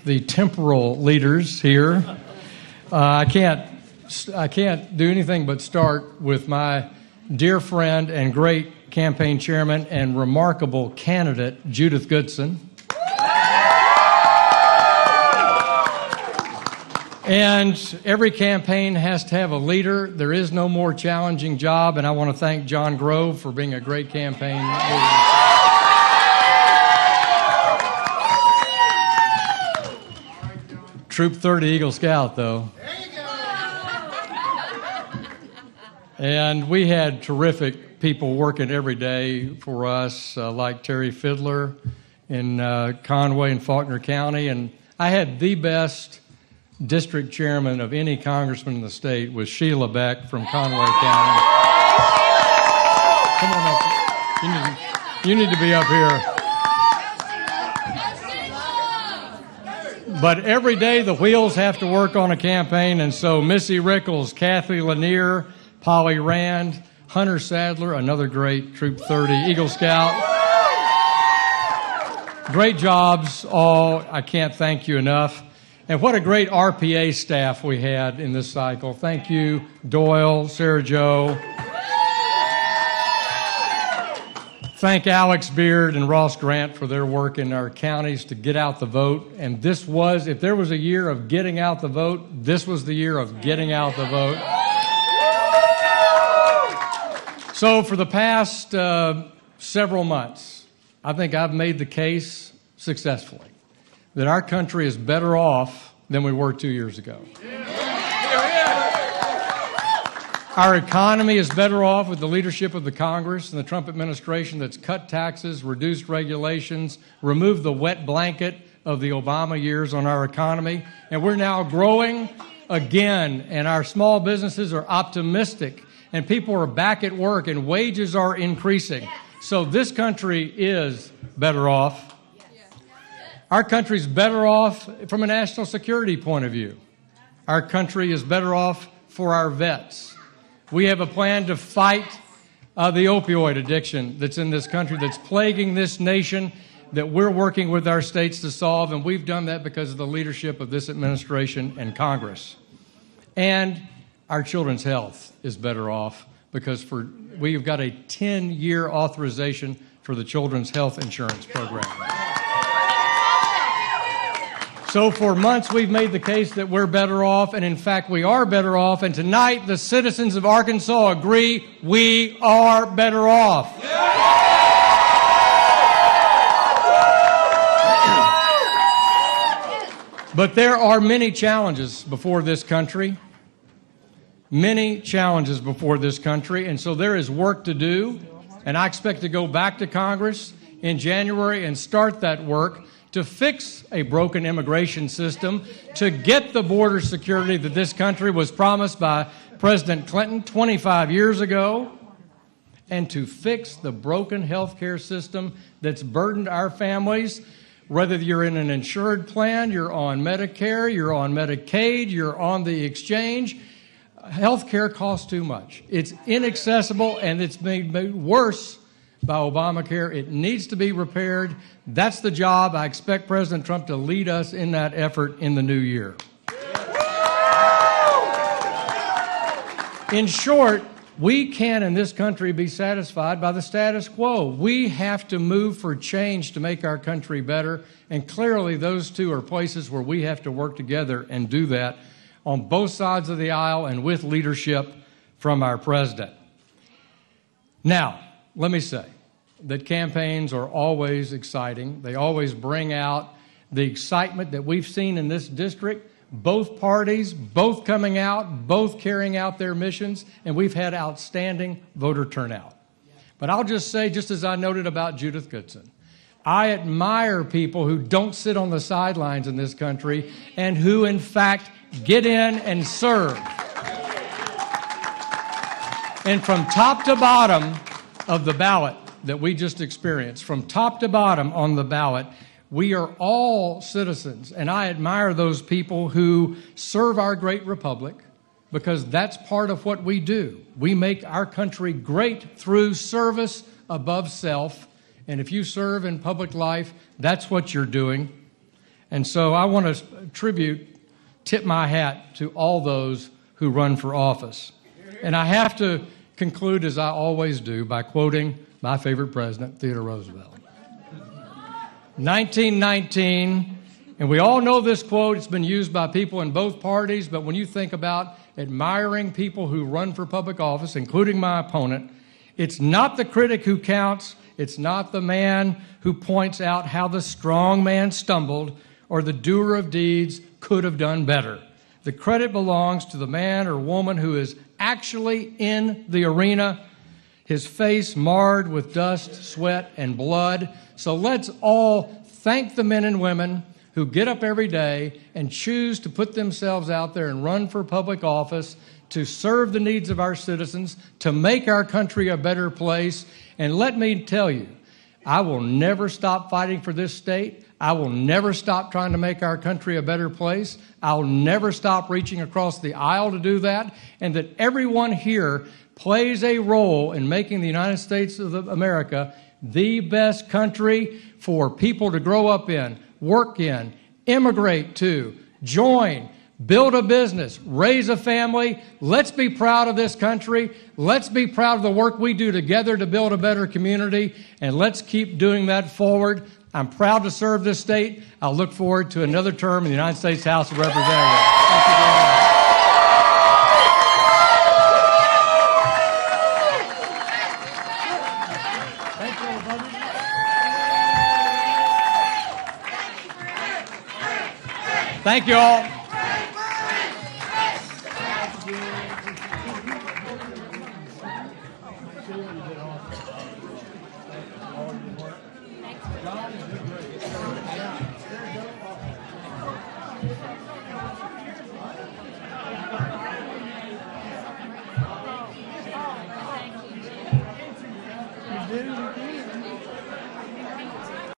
thank the temporal leaders here. I can't do anything but start with my dear friend and great campaign chairman and remarkable candidate, Judith Goodson. And every campaign has to have a leader. There is no more challenging job, and I want to thank John Grove for being a great campaign leader. Troop 30 Eagle Scout, though. And we had terrific people working every day for us, like Terry Fiddler in Conway and Faulkner County. And I had the best district chairman of any congressman in the state was Sheila Beck from Conway County. Come on up. You need to be up here. But every day the wheels have to work on a campaign, and so Missy Rickles, Kathy Lanier, Polly Rand, Hunter Sadler, another great Troop 30 Eagle Scout. Great jobs all. I can't thank you enough. And what a great RPA staff we had in this cycle. Thank you, Doyle, Sarah Jo. Thank Alex Beard and Ross Grant for their work in our counties to get out the vote. And this was, if there was a year of getting out the vote, this was the year of getting out the vote. So for the past several months, I think I've made the case successfully that our country is better off than we were 2 years ago. Our economy is better off with the leadership of the Congress and the Trump administration that's cut taxes, reduced regulations, removed the wet blanket of the Obama years on our economy, and we're now growing again, and our small businesses are optimistic, and people are back at work, and wages are increasing. So this country is better off. Our country's better off from a national security point of view. Our country is better off for our vets. We have a plan to fight the opioid addiction that's in this country, that's plaguing this nation, that we're working with our states to solve, and we've done that because of the leadership of this administration and Congress. And our children's health is better off because we've got a 10-year authorization for the Children's Health Insurance Program. So for months, we've made the case that we're better off, and in fact, we are better off. And tonight, the citizens of Arkansas agree we are better off. But there are many challenges before this country. Many challenges before this country, and so there is work to do. And I expect to go back to Congress in January and start that work to fix a broken immigration system, to get the border security that this country was promised by President Clinton 25 years ago, and to fix the broken health care system that's burdened our families. Whether you're in an insured plan, you're on Medicare, you're on Medicaid, you're on the exchange, health care costs too much. It's inaccessible, and it's made worse by Obamacare. It needs to be repaired. That's the job. I expect President Trump to lead us in that effort in the new year. In short, we can't in this country be satisfied by the status quo. We have to move for change to make our country better, and clearly those two are places where we have to work together and do that on both sides of the aisle and with leadership from our president. Now, let me say that campaigns are always exciting. They always bring out the excitement that we've seen in this district. Both parties, both coming out, both carrying out their missions, and we've had outstanding voter turnout. But I'll just say, just as I noted about Judith Goodson, I admire people who don't sit on the sidelines in this country and who, in fact, get in and serve. And from top to bottom of the ballot that we just experienced, from top to bottom on the ballot, we are all citizens, and I admire those people who serve our great republic, because that's part of what we do. We make our country great through service above self, and if you serve in public life, that's what you're doing. And so I want to tip my hat to all those who run for office. And I have to conclude, as I always do, by quoting my favorite president, Theodore Roosevelt. 1919, and we all know this quote. It's been used by people in both parties, but when you think about admiring people who run for public office, including my opponent, it's not the critic who counts. It's not the man who points out how the strong man stumbled or the doer of deeds could have done better. The credit belongs to the man or woman who is actually in the arena, his face marred with dust, sweat, and blood. So let's all thank the men and women who get up every day and choose to put themselves out there and run for public office to serve the needs of our citizens, to make our country a better place. And let me tell you, I will never stop fighting for this state. I will never stop trying to make our country a better place. I'll never stop reaching across the aisle to do that. And that everyone here plays a role in making the United States of America the best country for people to grow up in, work in, immigrate to, join, build a business, raise a family. Let's be proud of this country. Let's be proud of the work we do together to build a better community, and let's keep doing that forward. I'm proud to serve this state. I'll look forward to another term in the United States House of Representatives. Thank you very much. Thank you all.